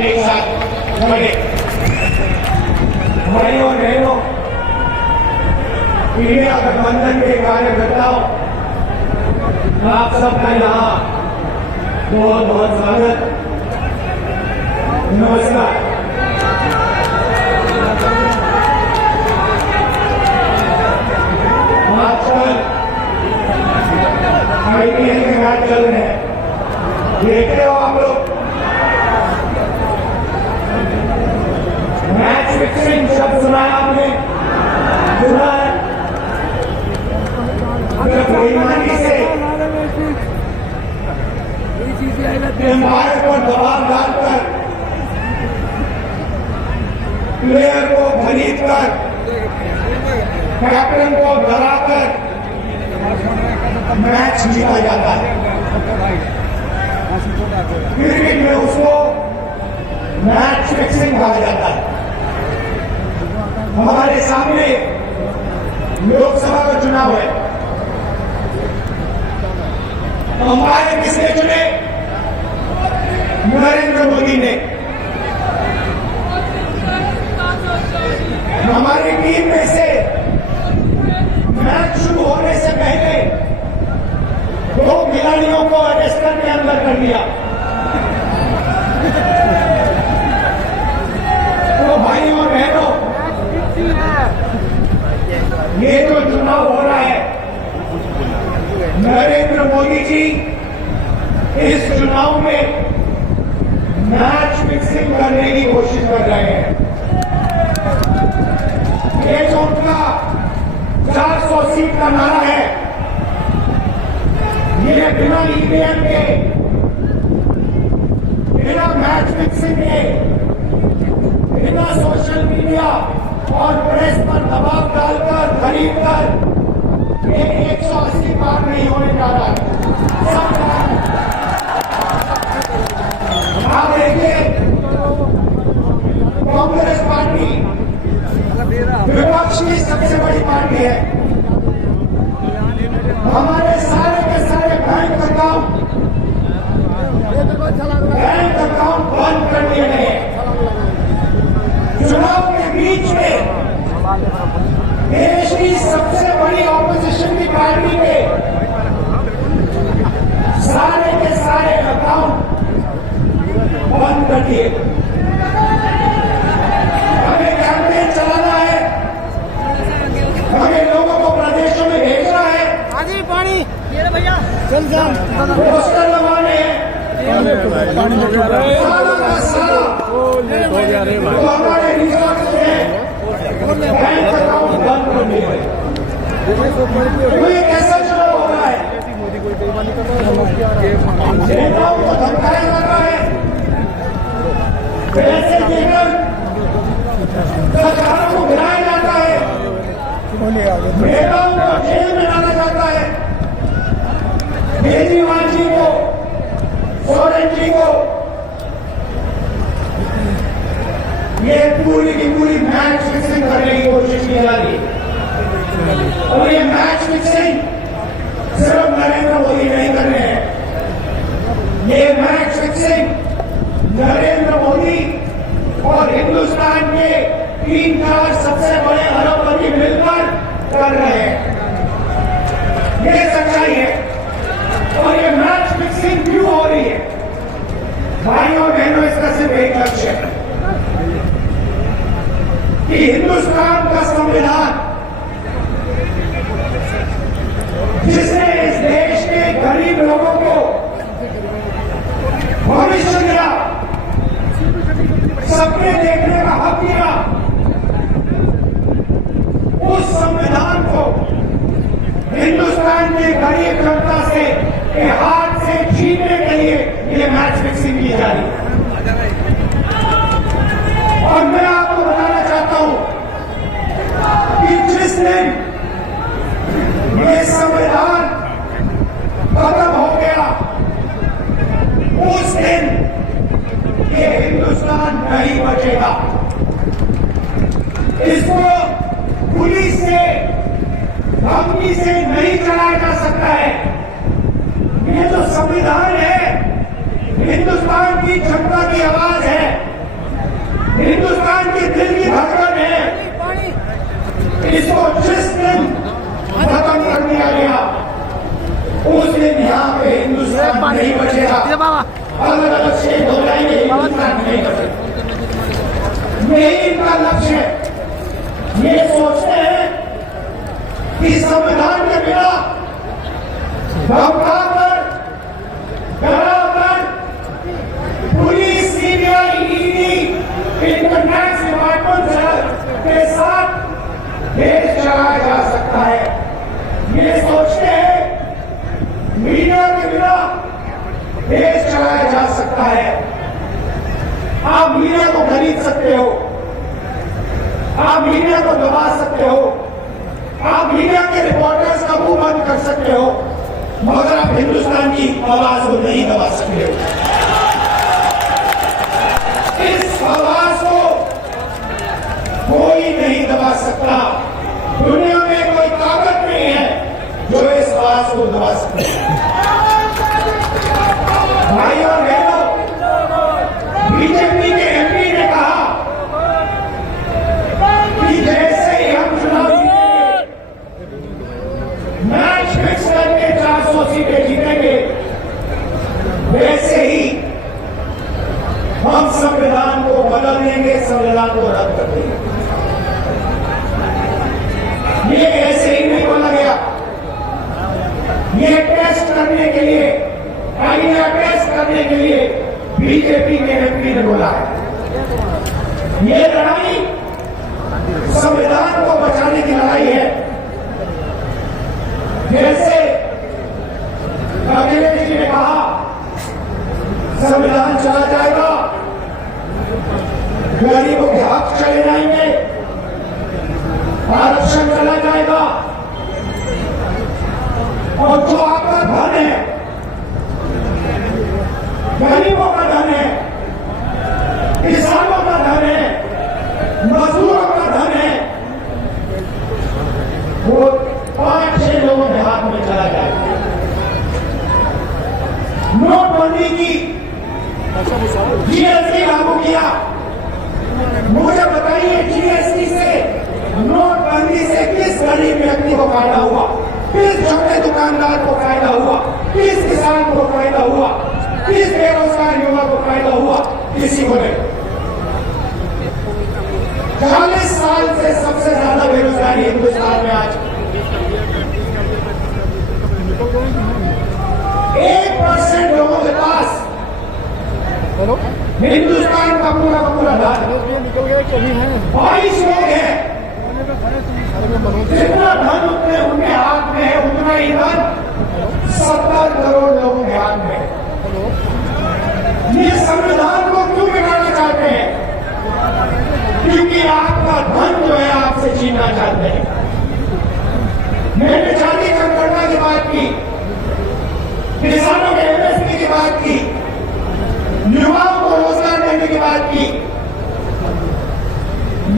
एक साथ खड़े। भाइयों और बहनों, इंडिया गठबंधन के कार्यकर्ताओं, आप सबका यहाँ बहुत बहुत स्वागत, नमस्कार। आजकल आईपीएल के मैच चल रहे हैं, देख रहे हो आप लोग। मैच फिक्सिंग शब्द सुना है आपने? सुना है? अगर बेईमानी से एम्पायर पर दबाव डालकर प्लेयर को खरीद कर कैप्टन को डराकर मैच जीता जाता है, क्रिकेट में उसको मैच फिक्सिंग कहा जाता है। हमारे सामने लोकसभा का चुनाव है, अंपायर किसने चुने? नरेंद्र मोदी ने। हमारी टीम में से मैच शुरू होने से पहले 2 खिलाड़ियों को अरेस्ट करके अंदर कर दिया। तो भाइयों और बहनों, ये जो चुनाव हो रहा है, नरेंद्र मोदी जी इस चुनाव में मैच फिक्सिंग करने की कोशिश कर रहे हैं। ये जो उनका 400 सीट का नारा है, ये बिना ईवीएम के, बिना मैच फिक्सिंग के, बिना सोशल मीडिया और प्रेस पर दबाव डालकर खरीदकर ये 180 पार नहीं होने जा रहा है। आप देखिए, कांग्रेस पार्टी विपक्ष की सबसे बड़ी पार्टी है। हमारे सारे के सारे बैंक अकाउंट बंद कर दिए गए। चुनाव के बीच में देश की सबसे बड़ी ऑपोजिशन की पार्टी के सारे अकाउंट बंद कर दिए। हमें कैंपेन चलाना है, हमें लोगों को प्रदेशों में भेजना है, आगे पानी ये भैया चल जा, पोस्टर लगवाने हैं, सारा का सारा तो हमारे रिजर्व में बैंक अकाउंट बंद कर दिए। तो ये कैसा चुनाव हो रहा है? नेताओं को धमकाया जा रहा है, पैसे देकर सरकारों को गिराया जाता है, नेताओं को जेल में डाला जाता है, केजरीवाल जी को, सोरेन जी को। ये पूरी की पूरी मैच फिक्सिंग करने की कोशिश की जा रही है। और ये मैच फिक्सिंग सिर्फ नरेंद्र मोदी नहीं कर रहे हैं, ये मैच फिक्सिंग नरेंद्र मोदी और हिंदुस्तान के 3-4 सबसे बड़े अरबपति मिलकर कर रहे हैं। ये सच्चाई है। और ये मैच फिक्सिंग क्यों हो रही है? भाइयों और बहनों, इसका सिर्फ एक लक्ष्य है कि हिंदुस्तान का संविधान, जिसने इस देश के गरीब लोगों को भविष्य दिया, सपने देखने का हक दिया, उस संविधान को हिंदुस्तान के गरीब जनता से के हाथ से छीनने के लिए ये मैच फिक्सिंग की जा रही है। और मैं आपको बताना चाहता हूं कि जिस दिन ये संविधान खत्म हो गया, उस दिन ये हिंदुस्तान नहीं बचेगा। इसको पुलिस से, धमकी से नहीं चलाया जा सकता है। ये जो संविधान है, हिंदुस्तान की जनता की आवाज है। इसको जिस दिन खत्म कर दिया गया उस दिन यहाँ पे हिंदुस्तान नहीं बचेगा। अलग अलग स्टेट हो जाएंगे, हिंदुस्तान नहीं बचेगा। यही इनका लक्ष्य है। ये सोचते हैं कि संविधान के बिना धमकाकर, डराकर police, CBI, ED, income tax department के साथ देश चलाया जा सकता है। ये सोचते हैं मीडिया के बिना देश चलाया जा सकता है। आप मीडिया को खरीद सकते हो, आप मीडिया को दबा सकते हो, आप मीडिया के रिपोर्टर्स का मुंह बंद कर सकते हो, मगर आप हिंदुस्तान की आवाज को नहीं दबा सकते हो। इस आवाज को कोई नहीं दबा सकता। दुनिया में कोई ताकत नहीं है जो इस आवाज को दबा सकते। भाई और बहनों, बीजेपी के एमपी ने कहा कि जैसे ही हम चुनाव जीतेंगे, मैच फिक्स करके 400 सीटें जीतेंगे, वैसे ही हम संविधान को बदल देंगे, संविधान को रद्द कर देंगे। ये ऐसे ही नहीं बोला गया, ये टेस्ट करने के लिए, आईना टेस्ट करने के लिए बीजेपी के एमपी ने बोला है। ये लड़ाई संविधान को बचाने की लड़ाई है। जैसे अखिलेश जी ने कहा संविधान चला जाएगा, गरीबों के हक चले जाएंगे, आरक्षण चला जाएगा, और जो आपका धन है, गरीबों का धन है, किसानों का धन है, मजदूरों का धन है, वो 5-6 लोगों के हाथ में चला जाएगा। नोटबंदी की, जीएसटी लागू किया। मुझे बताइए, जीएसटी से, नोटबंदी से किस गरीब व्यक्ति को फायदा हुआ? किस छोटे दुकानदार को फायदा हुआ? किस किसान को फायदा हुआ? किस बेरोजगार युवा को फायदा हुआ? किसी को नहीं। 40 साल से सबसे ज्यादा बेरोजगारी हिंदुस्तान में आज 1% लोगों के पास हिंदुस्तान का पूरा धन 22 लोग हैं। जितना धन उतने उनके हाथ में है, उतना ही धन 70 करोड़ लोगों के हाथ में है। ये संविधान को क्यों बिगाड़ना चाहते हैं? क्योंकि आपका धन जो है आपसे छीनना चाहते हैं। मैंने जाति जनगणना की बात की, किसानों के एमएसपी की बात की, युवाओं को रोजगार देने की बात की।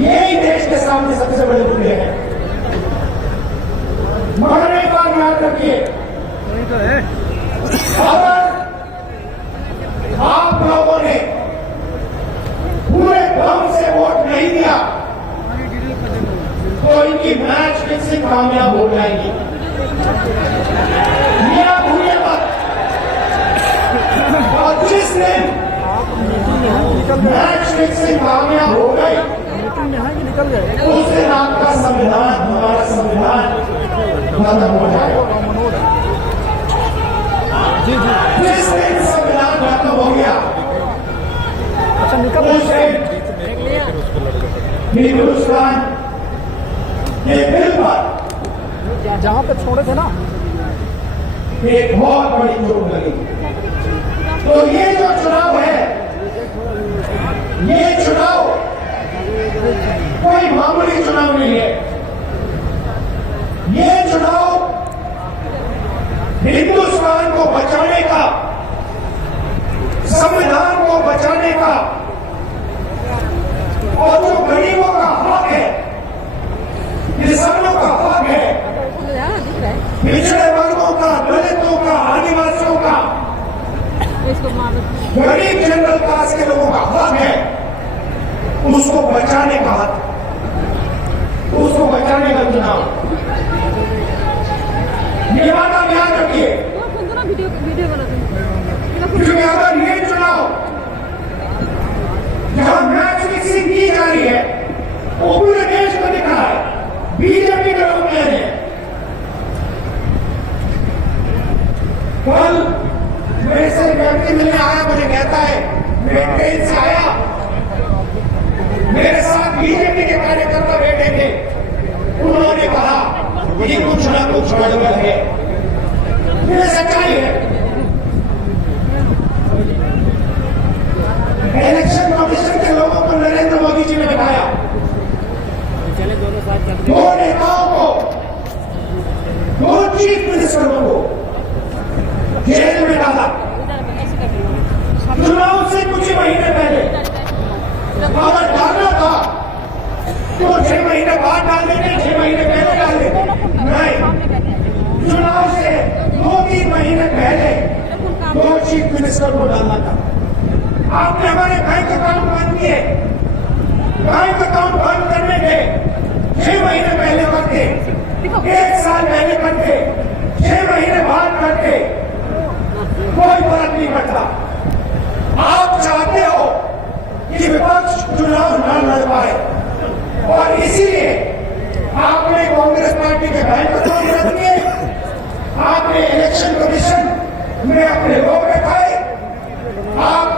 यही देश के सामने सबसे बड़े मुद्दे हैं। मगर एक बात याद रखिए, अगर आप लोगों ने पूरे दम से वोट नहीं दिया तो इनकी मैच फिक्सिंग कामयाब हो जाएगी। ये आप भूलिए मत। और जिस दिन मैच फिक्सिंग कामयाब हो गई, उस दिन आपका संविधान, हमारा संविधान खत्म हो जाएगा। जिस दिन संविधान खत्म हो गया, उस दिन हिंदुस्तान के दिल पर जहाँ पे छोड़े थे ना, एक बहुत बड़ी चोट लगी। तो ये जो चुनाव है, ये चुनाव कोई मामूली चुनाव नहीं है। ये चुनाव हिंदुस्तान को बचाने का, संविधान को बचाने का, और जो गरीबों का हक है, किसानों का हक है, पिछड़े वर्गों का, दलितों का, आदिवासियों का, गरीब जनरल क्लास के लोगों का हक है, उसको बचाने का हक, उसको बचाने का चुनाव। ये बात आप याद रखिए, क्योंकि अगर ये चुनाव जहां मैच फिक्सिंग की जा रही है वो पूरे देश को दिखा है, बीजेपी के लोग कह रहे हैं। कल मेरे से व्यक्ति मिलने आया, मुझे कहता है मैं ट्रेन से आया, मेरे साथ बीजेपी के कार्यकर्ता बैठे थे, उन्होंने कहा कि कुछ ना कुछ गड़बड़ है। ये सच्चाई है। इलेक्शन कमीशन के लोगों को नरेंद्र मोदी जी ने बताया, दो नेताओं को, दो चीफ मिनिस्टरों को जेल में डाला चुनाव से कुछ ही महीने पहले। अगर डालना था तो 6 महीने बाद डाल देते, 6 महीने पहले डाल देते। नहीं, चुनाव से 2-3 महीने पहले 2 चीफ मिनिस्टर को डालना था। आपने हमारे बैंक अकाउंट बंद किए, बैंक अकाउंट बंद करने के 6 महीने पहले करते, 1 साल पहले करते, 6 महीने बाद करते, कोई फर्क नहीं पड़ता। आप चाहते हो कि विपक्ष चुनाव न लड़ पाए और इसीलिए आपने कांग्रेस पार्टी के बैंक अकाउंट रख दिए, आपने इलेक्शन कमीशन में अपने लोग बैठाए, आप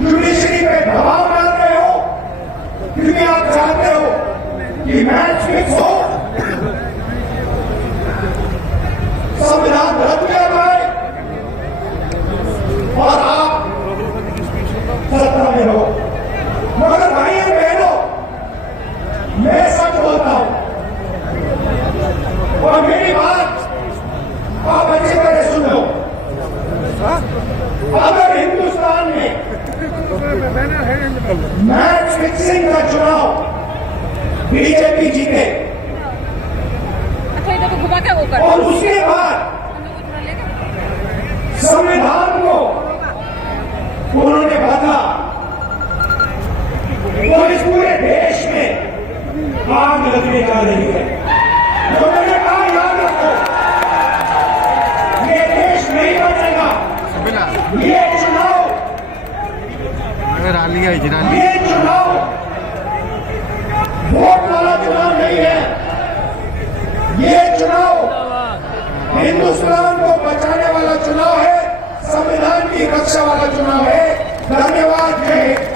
जुडिशरी पे दबाव डाल रहे हो क्योंकि आप चाहते हो कि मैच फिक्स हो, संविधान रद्द किया जाए और आप सत्ता में हो। मगर भाई और बहनों, मैं सच बोलता हूं और मेरी बात आप अच्छी तरह सुन लो। अगर हिंदुस्तान में मैच फिक्सिंग का चुनाव बीजेपी जीते और उसके बाद संविधान को उन्होंने बदला तो इस पूरे देश में आग लगने जा रही है। तो मैंने कहा याद रखो, ये देश नहीं बचेगा। ये चुनाव, ये चुनाव वोट वाला चुनाव नहीं है। ये चुनाव हिंदुस्तान को बचाने वाला चुनाव है, संविधान की रक्षा वाला चुनाव है। धन्यवाद। जय हिंद।